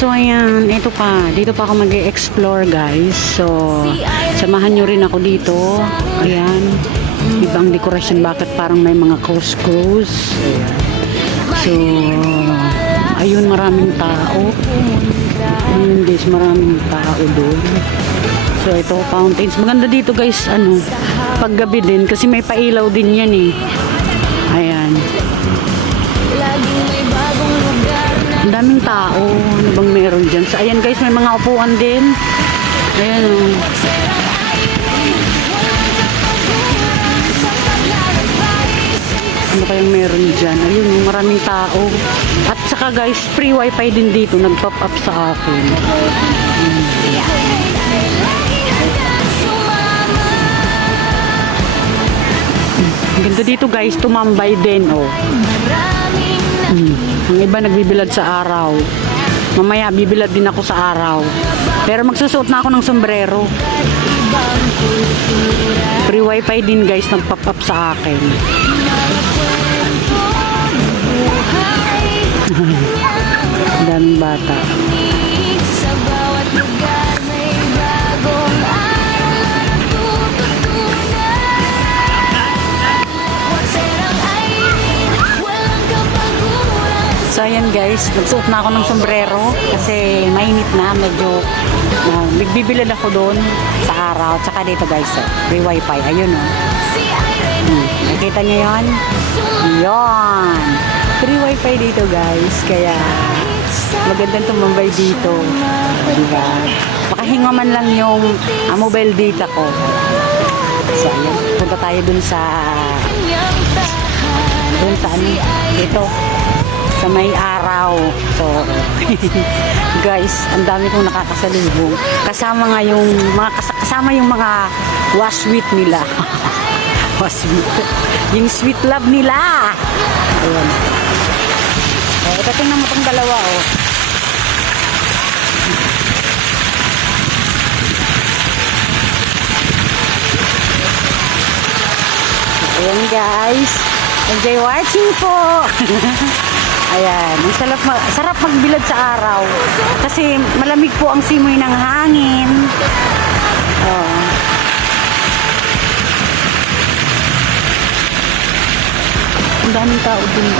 So ayan, ito pa. Dito pa ako mag-explore guys. So samahan nyo rin ako dito. Ayan. Ibang dekorasyon, bakit parang may mga cross-cross. So ayun, maraming tao. Ayun guys, maraming tao doon. So ito, fountains. Maganda dito guys, ano, paggabi din. Kasi may pailaw din yan eh. Ayan. Ang daming tao. Ano bang meron dyan? So ayan guys, may mga upuan din. Ayan o. Ano kayang meron dyan? Ayun, maraming tao. At saka guys, free wifi din dito. Nag-pop up sa akin. Ang ganda dito guys, tumambay din. Oh. Ang iba nagbibilad sa araw. Mamaya bibilad din ako sa araw. Pero magsusuot na ako ng sombrero. Free wifi din guys, nag-pop up sa akin. Daming bata. So ayan guys, nagsuot na ako ng sombrero kasi mainit na, medyo nagbibilad ako doon sa araw. Tsaka dito guys, free wifi, ayun o. Nakita nyo yun? Yun! Free wifi dito guys, kaya magandang tumambay dito. Diba? Makahinga man lang yung mobile data ko. So ayan, punta tayo dun sa ano, dito sa may araw. So guys, ang dami kong nakakasalubong. Kasama nga yung mga kasama yung mga waswit nila. Waswit. Yung sweet love nila. Ayun. So, ito tingnan mo tong dalawa oh. Ayan guys. Enjoy watching po. Ayan, sarap magbilad sa araw kasi malamig po ang simoy ng hangin. Oh. Ang daming tao din.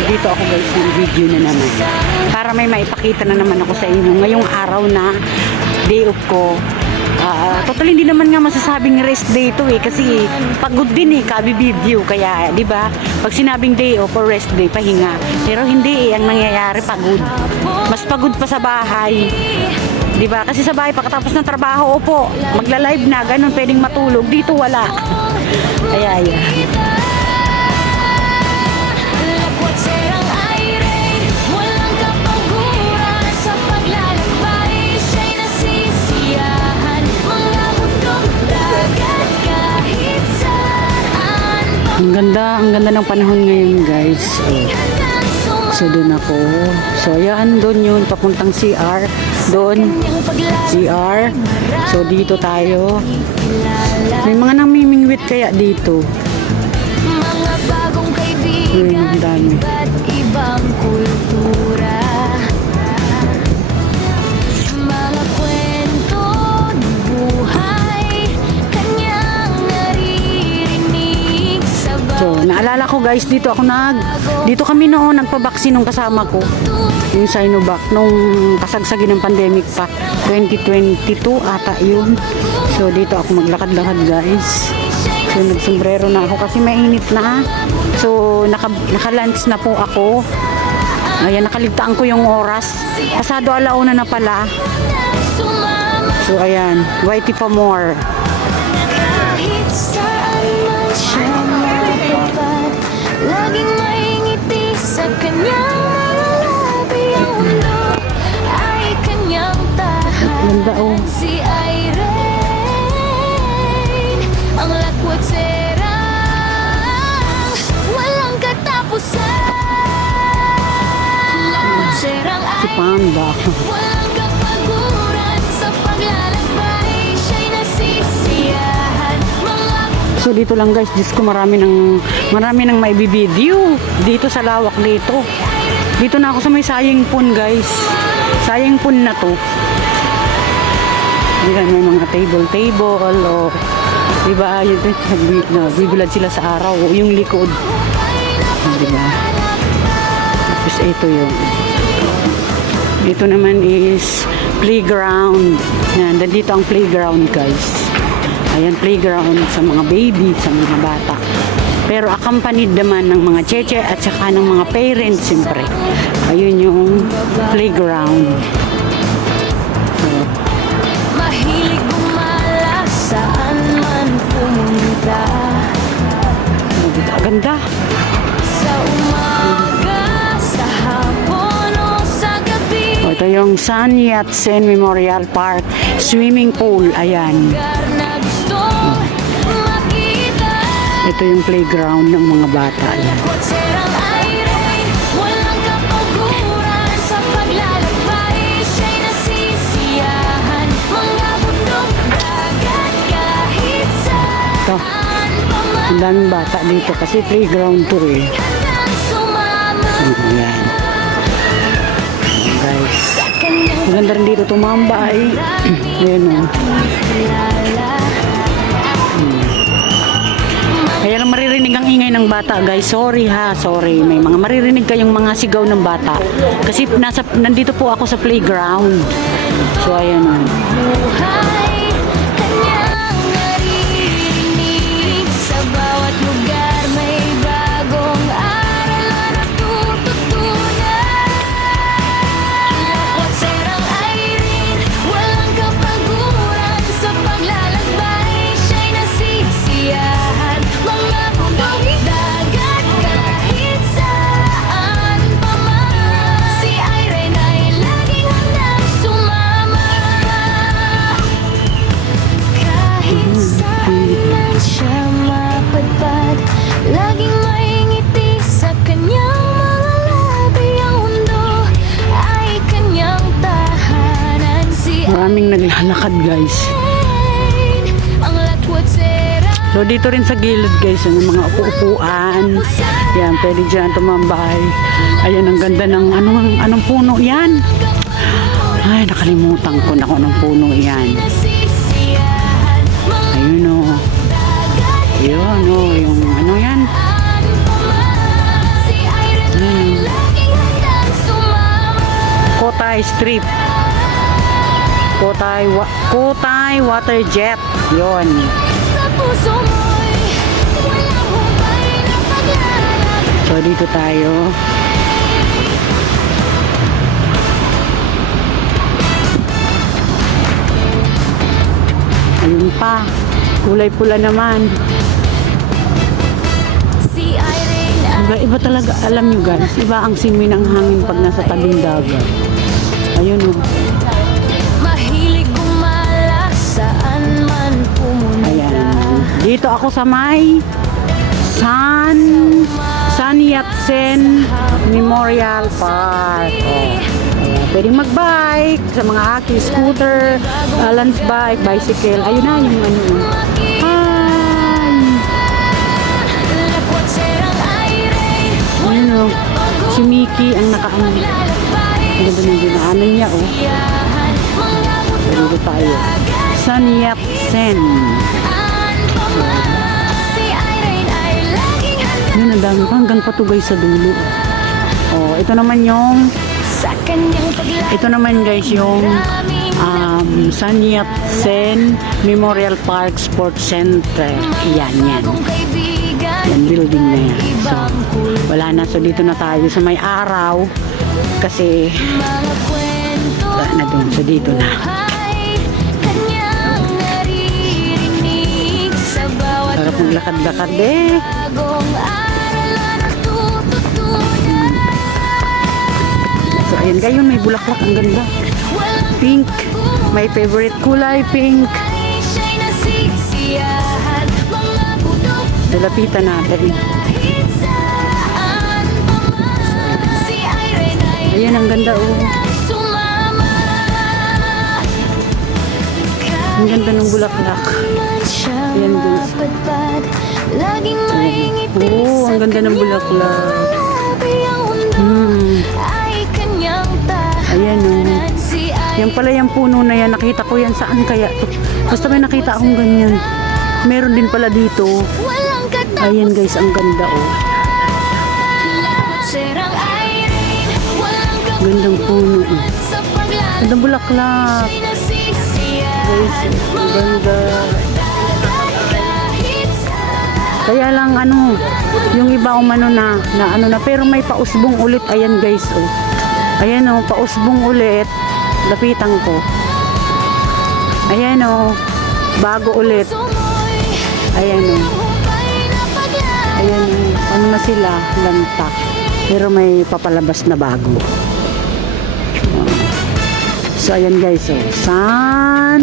Dito ako guys ng video na naman para may maipakita na naman ako sa inyo ngayong araw na day off ko. Totally hindi naman nga masasabing rest day ito eh kasi pagod din eh kabi-video, kaya di ba pag sinabing day off or rest day pahinga, pero hindi eh, ang nangyayari pagod, mas pagod pa sa bahay, di ba? Kasi sa bahay pagkatapos ng trabaho, opo, magla-live na ganun, pwedeng matulog, dito wala. Kaya ayan. Ang ganda ng panahon ngayon guys. So doon ako. So ayan, doon yun, papuntang CR. Doon, CR. So dito tayo. May mga namimingwit kaya dito. Ayun, ang dami. Ibang kultura. Mga kwento ng buhay. Kanyang naririnig sa bawat. So, naalala ko guys, dito kami noon nagpabaksin nung kasama ko. Yung Sinovac nung kasagsagi ng pandemic pa. 2022 ata yun. So, dito ako maglakad-lakad guys. So, nagsombrero na ako kasi mainit na. So, naka-lunch na po ako. Ayan, nakaligtaan ko yung oras. Pasado alauna na pala. So, ayan. Whitey pa more. Kahit saan man siya matapat, laging may ngiti sa kanyang mga labi. Ang mundo ay kanyang tahanan. Si Irene, ang lakwat serang walang katapusan. Lakwat serang ay walang kapaguran sa paglalakbay. Siya'y nasisiyahan. So So dito lang guys, Diyos ko marami ng maibibideo dito sa lawak dito. Dito na ako sa may saying pond guys. Saying pond na to. Diyan may mga table o diba yun nagbibilad sila sa araw o yung likod. Diba? Tapos ito naman is playground. Yan, dito ang playground guys. Ayan, playground sa mga baby, sa mga bata. Pero accompanied naman ng mga cheche at saka ng mga parents siyempre. Ayun yung playground. Mahilig gumala saan man pumunta. Ganda. Sa umaga, sa hapon o sa gabi. Ito yung Sun Yat-sen Memorial Park swimming pool. Ayan. Lugar na gusto makita. Ito yung playground ng mga bata. Ayan. Kotserang aire, walang kapaguran sa paglalakbay. Siya'y nasisiyahan. Mga bundok, dagat, kahit Ito. saan pa man. Ang daming bata dito kasi playground to eh. Handang sumama. Ayan. Guys. Sa kanyang Maganda rin dito tumambay. Ayan o. kilala. Kaya lang maririnig ang ingay ng bata guys. Sorry ha, sorry. May mga maririnig kayong mga sigaw ng bata. Kasi nandito po ako sa playground. So ayan o. Buhay, kanyang naririnig. Sa bawat lugar may bagong aral na natututunan. Kotserang Irene, walang kapaguran sa paglalakbay. Siya'y nasisiyahan. Mga bundok, dagat, kahit saan pa man. Si Irene ay laging handang sumama. Kahit saan man siya mapadpad, laging may ngiti sa kanyang mga labi. Ang mundo ay kanyang tahanan. Si Maraming naglalakad guys. Irene, ang lakwat sera. So dito rin sa gilid guys, yung mga upo-upuan. Yan, pwede dyan tumambay. Ayan, ang ganda ng anong puno yan. Ay, nakalimutan ko na kung anong puno yan. Nasisiyahan. Mga Ayun o. dagat, Ayun o, yung ano yan. saan pa man. Si Irene ay laging handang sumama. Kotay Strip. Kotay Water Jet. Yun. Sa puso mo'y walang hubay na paglalakbay. So dito tayo. Ayun pa. Kulay pula naman. Si Irene ay Iba talaga, alam nyo guys, iba ang simoy ng hangin pag nasa tabing dagat. Ayun o. mahilig gumala saan man pumunta. Ayan. Dito ako sa may Sun Yat-sen Memorial Park. Oh. Ayan. Pwedeng mag-bike sa mga aki, scooter, balance bike, bicycle. Ayun na yung ano. Hi! Lakwat serang Irene, Ayun o. Si Mickey ang nakaano. Ang lalakbay. ganda ng ginaanan niya o. Siyahan, mga Dito tayo. Sun Yat-sen. butaan pa man. Si Irene ay laging handa Yun, ang dami pa hanggang patugay sa dulo. Oh, ito naman yung sa kanyang paglalakbay. ito naman guys yung Sun Yat-sen Memorial Park Sports Center. Yan. Bagong kaibigan, Yan, building na yan. So, ibang kulay. wala na. So, dito na tayo sa may araw. Kasi, Mga kwento wala na dun. So, dito na. buhay, kanyang naririnig sa bawat Sarap maglakad-lakad eh. bagong aral na natututunan. So, ayun. Gayon, may bulaklak. Ang ganda. Walang Pink. My favorite kulay, pink. ay siya'y nasisiyahan. Mga bundok, Lalapitan natin. kahit saan pa man. Si Irene ay Ayan, ang ganda oh. sumama. Ang ganda ng bulaklak. Ayan, guys. Laging may ngiti Oo, ang sa ganda ng bulaklak. kanabi ang mundo ay kanyang Ayan, tahanan. Si yan pala yung puno na yan. Nakita ko yan. Saan kaya to? Basta may nakita akong ganyan. Meron din pala dito. walang katapusan. Ayan guys, ang ganda oh. Serang Irene, walang Gandang puno. Oh. sa paglalakbay Gandang bulaklak. nasisiyahan Guys, ang ganda. kahit saan. Kaya lang ano, yung iba umano na ano na, pero may pausbong ulit. Ayan guys, oh. Ayan oh, pausbong ulit. Lapitan ko. Ayan oh, bago ulit. Sumoy, Ayan oh. hukay na paglalakbay. Ayan oh, ano na sila, lantak. Pero may papalabas na bago. Oh. So ayan guys, oh. San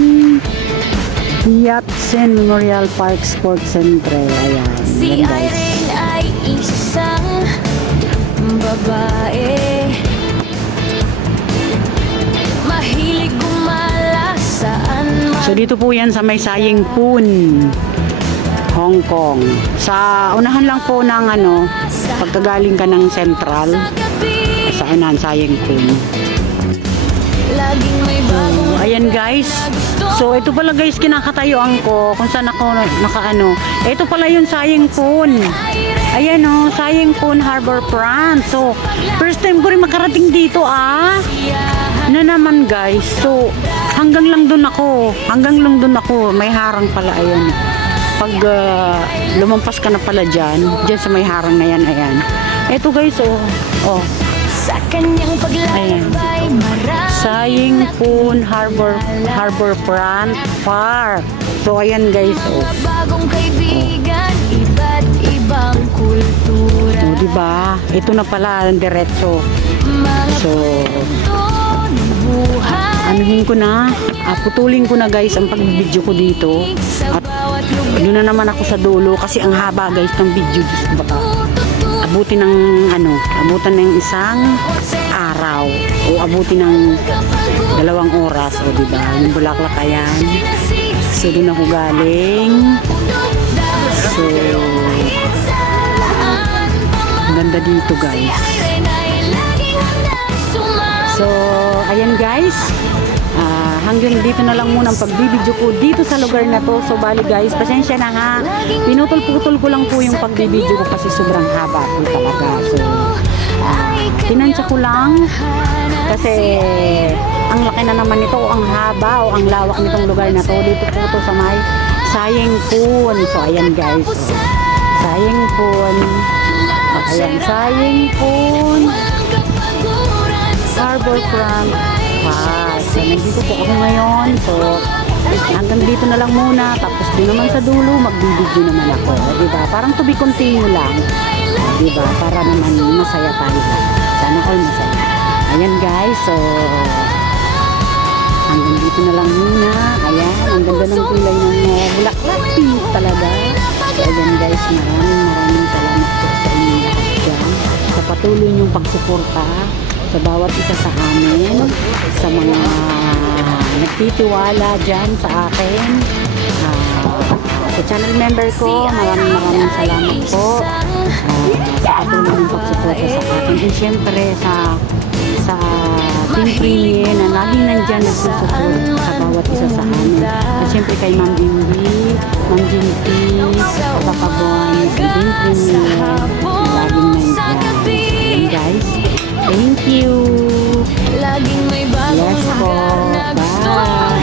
Yat-sen Memorial Park Sports Center. Ayan. Si Ayan guys. Irene ay isang babae. Mahilig gumala saan man. So dito po yan sa may Saying Pun, Hong Kong. Sa unahan lang po ng ano, pagkagaling ka ng Central, Sa gabi, sa unahan Saying Pun. laging may bagong Ayan guys. So ito pala guys, kinakatayuan ko kung saan ako nakaano. Ito pala yung Saying Pun. Ayan oh, Saying Pun Harbor Front. So first time ko rin makarating dito na naman guys. So hanggang lang dun ako. May harang pala ayan. Pag lumampas ka na pala dyan sa may harang na yan, ayan. Ito guys oh. sa kanyang paglalakbay. Marami Saying Pun Harbor Front Park. So ayan guys oh. mga bagong kaibigan, iba't ibang kultura. Oh, diba? Ito na pala ang diretso. Mga So, kwento ng buhay. anuhin ko na, putulin ko na guys ang pag-video ko dito. Sa At bawat lugar doon na naman ako sa dulo kasi ang haba guys ng video. Baka abutin ng abutan ng isang araw o abutin ng 2 oras. O diba? Yung bulaklak ayan. So doon ako galing. So, ang ganda dito guys. So, ayan guys. Hanggang dito na lang muna ang pagbibideo ko dito sa lugar na to. So, bali guys, pasensya na ha. Pinutol-putol ko lang po yung pagbibideo ko kasi sobrang haba po talaga. So, tinansya ko lang kasi ang laki na naman nito o ang haba o ang lawak nitong lugar na to. Dito po to sa may Saying Pun. So, ayan guys. So, Saying Pun. Ayan, Saying Pun Harbor Front Park. So, nandito po ako ngayon. So, hanggang dito na lang muna. Tapos din naman sa dulo, magbibideo naman ako. Diba? Parang to be continue lang. Diba? Para naman masaya tayo. Sana all masaya. Ayan guys. So, hanggang dito na lang muna. Ayan. Ang ganda ng kulay ng bulaklak. Pink talaga. So, ayan guys. Maraming salamat po sa inyong lahat dyan. Sa patuloy niyong pagsuporta sa bawat isa sa amin, sa mga nagtitiwala dyan sa akin, sa channel member ko, maraming salamat po sa patuloy ng pagsuporta sa akin. And syempre sa Team Premier na laging nandyan nagsusupport sa bawat isa sa amin. At syempre kay Ma'am Bimbi, Ma'am Jinty, Papa Bon, sa Team Premier, laging nandyan. Guys, thank you. Laging may bagong Yes po. lugar na gusto Bye.